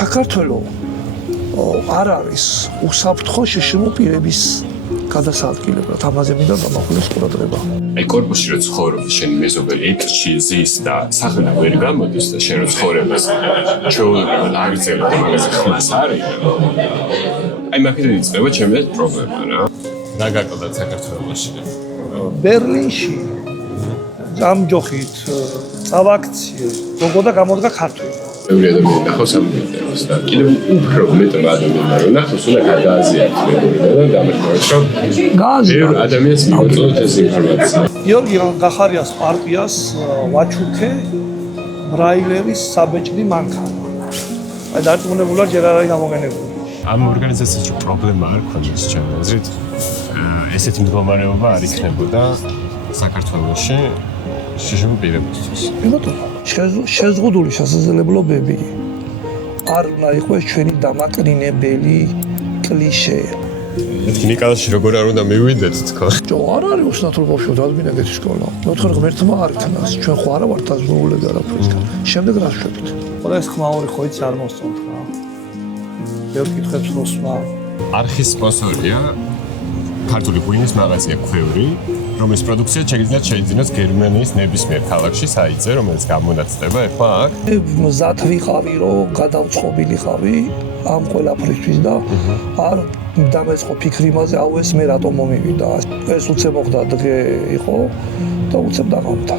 საქართველო არ არის უსაფრთხო შეშინო პირების გადასაადგილებლად, ამაზე მინდა დამახვილოს ყურადღება. აი კორპუსში რო ცხოვრობ, შენი მეზობელი ეტრში ზის და სახელი ვერ გამოდის და შენ რო ცხოვრებას ჩვეულებრივად აგრძელებ და მაგაზე ხმას არის. აი მაგითაც იწყება ჩემი პრობლემა რა. რა გაკლდათ საქართველოში? ბერლინში ამჯოხით წავაქციე, როგორ და გამოდგა ქართველი. ბევრი ადამიანი ნახავს ამ ვიდეოს და კიდევ უფრო მეტად ადამიანები რომ ნახოს უნდა გადააზიაროს და დამეთქოს რომ ბევრი ადამიანს მიუწოდოთ ეს ინფორმაცია. გიორგი გახარიას პარტიას ვაჩუქე ბრაილევის საბეჭდი მანქანა. აი დარწმუნებულად ჯერ არ არის გამოყენებული. ამ ორგანიზაციაში პრობლემა არ ქონდეს ჩემი აზრით. ესეთი მდგომარეობა არ იქნებოდა საქართველოში შეშინო პირებისთვის. ბატონო, შეზღუდული შესაძლებლობები არ უნდა იყოს ჩვენი დამაკნინებელი კლიშე. მეთქი ნიკალაში როგორ არ უნდა მივიდეთ თქო. არ არის უცნაურ ბავშვად ადმინაგეთი სკოლა. მეოთხე ღმერთმა არ იქნას, ჩვენ ხო არა ვართ დაზმულები არაფრისგან. შემდეგ რა ვშვებით? ყველა ეს ხმაური ხო იცი არ მოსწონთ რა. ბევრ კითხებს მოსმა. არხის სპონსორია ქართული ღვინის მაღაზია ქვევრი, რომლის პროდუქცია შეგიძლიათ შეიძინოს გერმანიის ნებისმიერ ქალაქში საიტზე, რომელიც გამონაცდება ახლა აქ. მზად ვიყავი, რომ გადავწყობილიყავი ამ ყველაფრისთვის და არ დამეწყო ფიქრი იმაზე, აუ ეს მე რატომ მომივიდა. ეს უცებ მოხდა დღე იყო და უცებ დაღამდა.